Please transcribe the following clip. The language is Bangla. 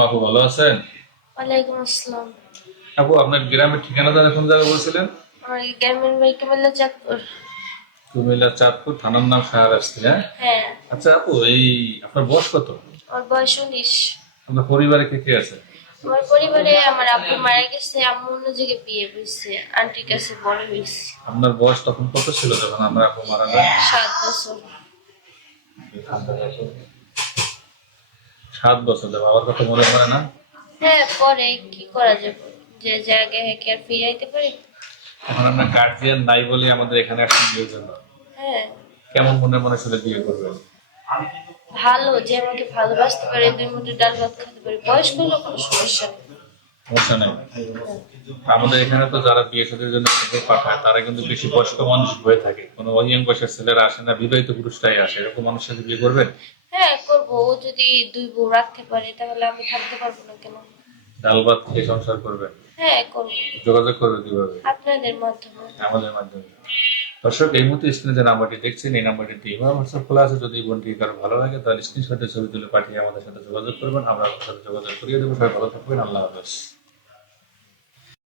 আপু ভালো আছেন? ওয়ালাইকুম আসসালাম। আপু আপনার গ্রামের ঠিকানা জানা কোন জায়গায় বলছিলেন? আমার গ্রামের বাড়ি কুমিল্লা চাঁদপুর। কুমিল্লা চাঁদপুর, থানার নাম শাহরাস্তি, হ্যাঁ? হ্যাঁ। আচ্ছা আপু, এই আপনার বয়স কত? আমার বয়স 19। আপনার পরিবারে কে কে আছে? আমার পরিবারে আমার আব্বু মারা গেছে, আম্মু অন্য জায়গায় বিয়ে হয়েছে, আন্টির কাছে বড় হয়েছে। আপনার বয়স তখন কত ছিল যখন আপনার আপু মারা যায়? 7 বছর। 7 বছর। বাবার কথা মনে পড়ে না? হ্যাঁ, পরে কি করা যাবে, যে জায়গায় কি আর ফিরে আইতে পারি? এখন আপনার গার্জিয়ান নাই বলে আমাদের এখানে আসছেন বিয়ের জন্য। হ্যাঁ। কেমন মনে মনে ছিল বিয়ে করবেন? ভালো, যে আমাকে ভালোবাসতে পারে, দুই মুঠো ডাল ভাত খেতে পারে, বয়স্ক হলেও কোনো সমস্যা নেই। সমস্যা নেই। আমাদের এখানে তো যারা বিয়ে শাদীর জন্য খবর পাঠায় তারা কিন্তু বেশি বয়স্ক মানুষ হয়ে থাকে, কোনো ইয়াং বয়সের ছেলেরা আসে না, বিবাহিত পুরুষরাই আসে। এরকম মানুষের সাথে বিয়ে করবেন? হ্যাঁ, করবো। ও যদি দুই বউ রাখতে পারে তাহলে আমি থাকতে পারবো না কেন? ডাল ভাত খেয়ে সংসার করবেন? হ্যাঁ, করবো। যোগাযোগ করবে কিভাবে? আপনাদের মাধ্যমে। আমাদের মাধ্যমে। দর্শক, এই মুহূর্তে স্ক্রিনে যে নাম্বারটি দেখছেন এই নাম্বারটিতে ইমো হোয়াটসঅ্যাপ খোলা আছে। যদি বোনটি কারো ভালো লাগে তাহলে স্ক্রিনশটে ছবি তুলে পাঠিয়ে আমাদের সাথে যোগাযোগ করবেন, আমরা আপনার সাথে যোগাযোগ করিয়ে দেবো। সবাই ভালো থাকবেন, আল্লাহ হাফেজ।